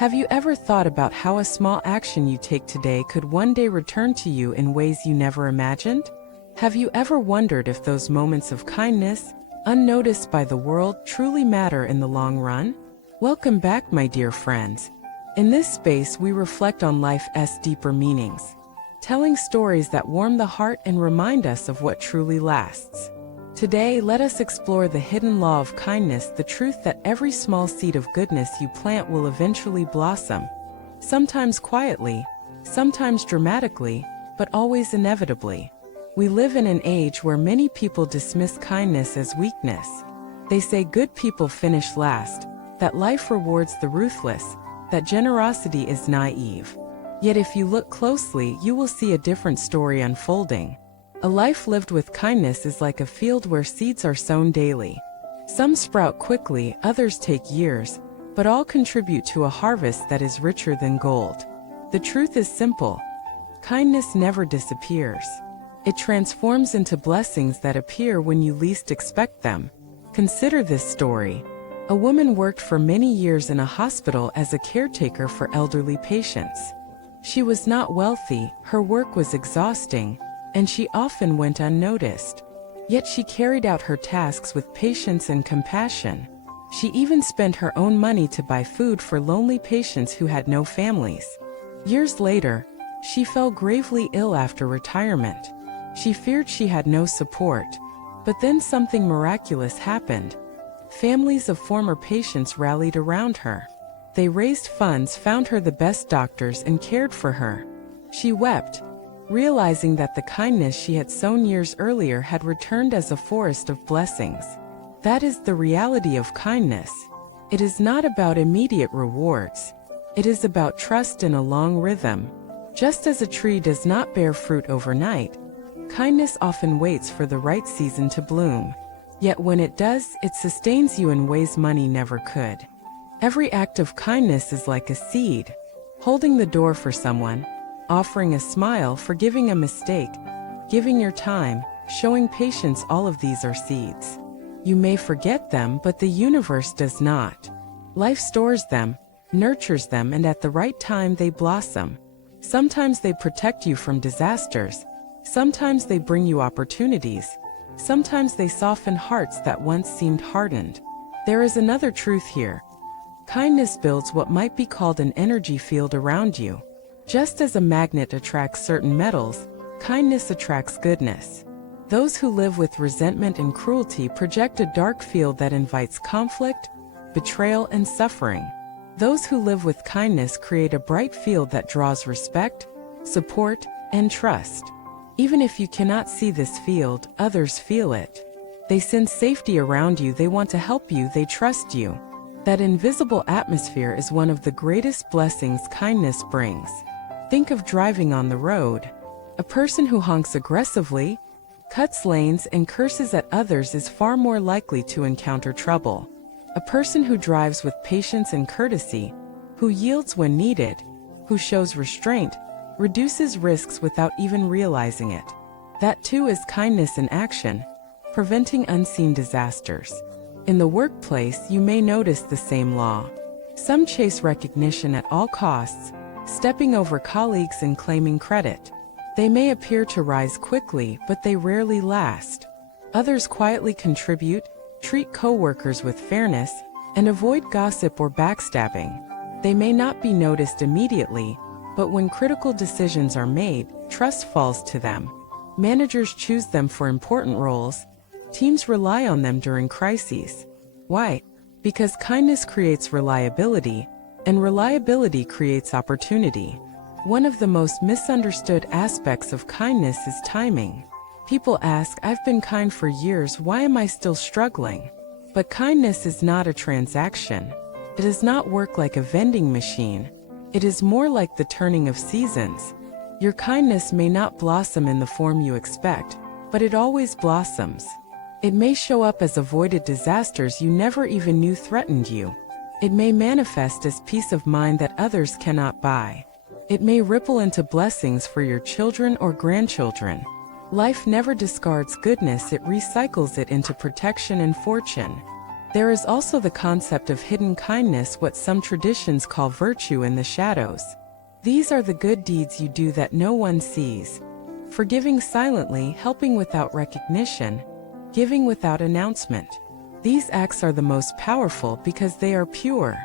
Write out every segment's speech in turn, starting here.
Have you ever thought about how a small action you take today could one day return to you in ways you never imagined? Have you ever wondered if those moments of kindness, unnoticed by the world, truly matter in the long run? Welcome back, my dear friends. In this space, we reflect on life's deeper meanings, telling stories that warm the heart and remind us of what truly lasts. Today, let us explore the hidden law of kindness, the truth that every small seed of goodness you plant will eventually blossom, sometimes quietly, sometimes dramatically, but always inevitably. We live in an age where many people dismiss kindness as weakness. They say good people finish last, that life rewards the ruthless, that generosity is naive. Yet if you look closely, you will see a different story unfolding. A life lived with kindness is like a field where seeds are sown daily. Some sprout quickly, others take years, but all contribute to a harvest that is richer than gold. The truth is simple. Kindness never disappears. It transforms into blessings that appear when you least expect them. Consider this story. A woman worked for many years in a hospital as a caretaker for elderly patients. She was not wealthy, her work was exhausting, and she often went unnoticed. Yet she carried out her tasks with patience and compassion. She even spent her own money to buy food for lonely patients who had no families. Years later, she fell gravely ill after retirement. She feared she had no support. But then something miraculous happened. Families of former patients rallied around her. They raised funds, found her the best doctors, and cared for her. She wept, realizing that the kindness she had sown years earlier had returned as a forest of blessings. That is the reality of kindness. It is not about immediate rewards. It is about trust in a long rhythm. Just as a tree does not bear fruit overnight, kindness often waits for the right season to bloom. Yet when it does, it sustains you in ways money never could. Every act of kindness is like a seed, holding the door for someone, offering a smile, forgiving a mistake, giving your time, showing patience. All of these are seeds. You may forget them, but the universe does not. Life stores them, nurtures them, and at the right time they blossom. Sometimes they protect you from disasters. Sometimes they bring you opportunities. Sometimes they soften hearts that once seemed hardened. There is another truth here. Kindness builds what might be called an energy field around you. Just as a magnet attracts certain metals, kindness attracts goodness. Those who live with resentment and cruelty project a dark field that invites conflict, betrayal, and suffering. Those who live with kindness create a bright field that draws respect, support, and trust. Even if you cannot see this field, others feel it. They sense safety around you, they want to help you, they trust you. That invisible atmosphere is one of the greatest blessings kindness brings. Think of driving on the road. A person who honks aggressively, cuts lanes, and curses at others is far more likely to encounter trouble. A person who drives with patience and courtesy, who yields when needed, who shows restraint, reduces risks without even realizing it. That too is kindness in action, preventing unseen disasters. In the workplace, you may notice the same law. Some chase recognition at all costs, stepping over colleagues and claiming credit. They may appear to rise quickly, but they rarely last. Others quietly contribute, treat coworkers with fairness, and avoid gossip or backstabbing. They may not be noticed immediately, but when critical decisions are made, trust falls to them. Managers choose them for important roles. Teams rely on them during crises. Why? Because kindness creates reliability, and reliability creates opportunity. One of the most misunderstood aspects of kindness is timing. People ask, "I've been kind for years, why am I still struggling?" But kindness is not a transaction. It does not work like a vending machine. It is more like the turning of seasons. Your kindness may not blossom in the form you expect, but it always blossoms. It may show up as avoided disasters you never even knew threatened you. It may manifest as peace of mind that others cannot buy. It may ripple into blessings for your children or grandchildren. Life never discards goodness, it recycles it into protection and fortune. There is also the concept of hidden kindness, what some traditions call virtue in the shadows. These are the good deeds you do that no one sees. Forgiving silently, helping without recognition, giving without announcement. These acts are the most powerful because they are pure.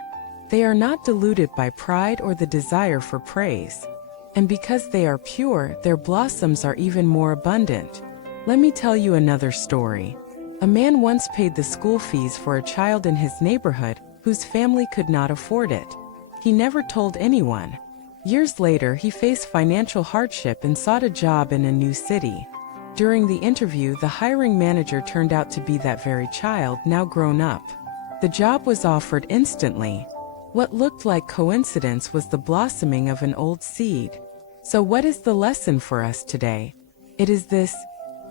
They are not diluted by pride or the desire for praise. And because they are pure, their blossoms are even more abundant. Let me tell you another story. A man once paid the school fees for a child in his neighborhood whose family could not afford it. He never told anyone. Years later, he faced financial hardship and sought a job in a new city. During the interview, the hiring manager turned out to be that very child, now grown up. The job was offered instantly. What looked like coincidence was the blossoming of an old seed. So what is the lesson for us today? It is this: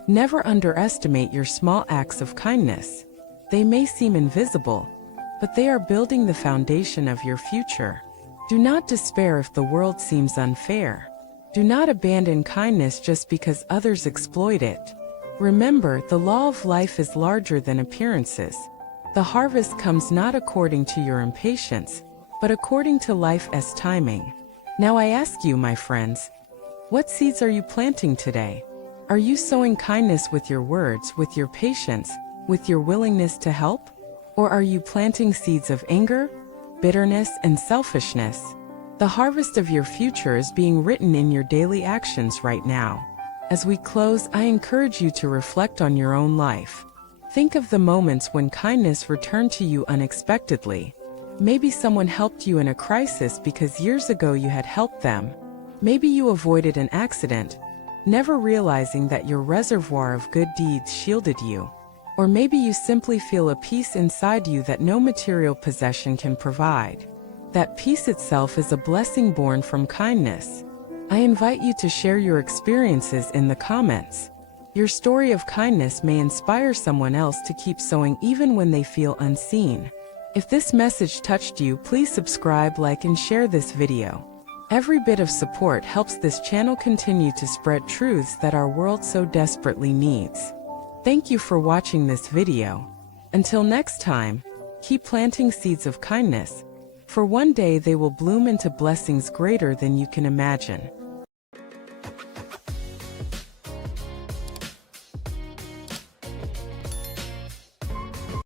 never underestimate your small acts of kindness. They may seem invisible, but they are building the foundation of your future. Do not despair if the world seems unfair. Do not abandon kindness just because others exploit it. Remember, the law of life is larger than appearances. The harvest comes not according to your impatience, but according to life's timing. Now I ask you, my friends, what seeds are you planting today? Are you sowing kindness with your words, with your patience, with your willingness to help? Or are you planting seeds of anger, bitterness, and selfishness? The harvest of your future is being written in your daily actions right now. As we close, I encourage you to reflect on your own life. Think of the moments when kindness returned to you unexpectedly. Maybe someone helped you in a crisis because years ago you had helped them. Maybe you avoided an accident, never realizing that your reservoir of good deeds shielded you. Or maybe you simply feel a peace inside you that no material possession can provide. That peace itself is a blessing born from kindness. I invite you to share your experiences in the comments. Your story of kindness may inspire someone else to keep sowing even when they feel unseen. If this message touched you, please subscribe, like, and share this video. Every bit of support helps this channel continue to spread truths that our world so desperately needs. Thank you for watching this video. Until next time, keep planting seeds of kindness, for one day they will bloom into blessings greater than you can imagine.